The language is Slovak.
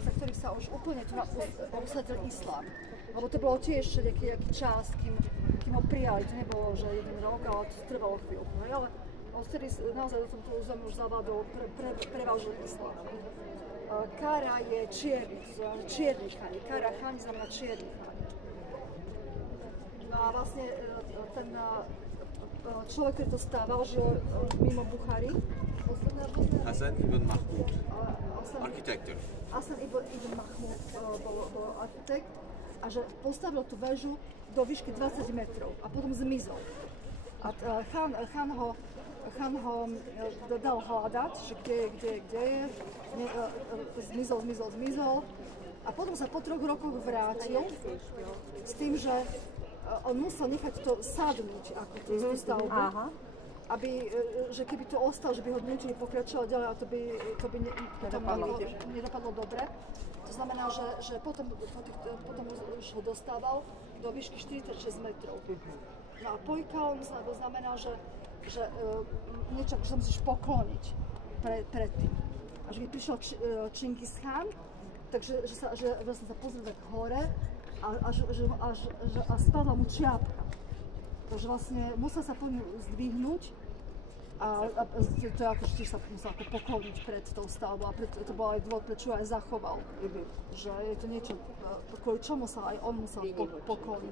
za ktorých sa už úplne usadil islám. Lebo to bolo tiež nejaký čas, kým ho prijali. To nebolo, že jeden rok, ale to trvalo chvíľku. Ale odtedy naozaj do tomto území už zavádol prevážil islám. Kara je čierny, to znamená čierny Khan. Kara Khan znamená čierny Khan. No a vlastne ten človek, ktorý to stával, žil mimo Buchary. Hasan ibn Mahmud, architekt. Hasan ibn Mahmud bol architekt a že postavil tú väžu do výšky 20 metrov a potom zmizol. A Khan ho dal hľadať, že kde je, zmizol. A potom sa po 3 rokoch vrátil s tým, že on musel nechať to sadnúť ako tú stavbu, že keby to ostal, že by ho nutili pokračovať ďalej, a to by nedopadlo dobre. To znamená, že potom už ho dostával do výšky 46 metrov. No a pojkaon znamená, že niečo, že sa musíš pokloniť pred tým. A že keď prišiel Čingis Khan, takže že vlastne sa pozrel tak hore a spadla mu čiapka. Takže vlastne musel sa po ňu zdvihnúť a to ako tiež sa musel pokloniť pred tou stavbou a to bol aj dôvod, prečo aj zachoval. Že je to niečo, kvôli čomu sa aj on musel pokloniť.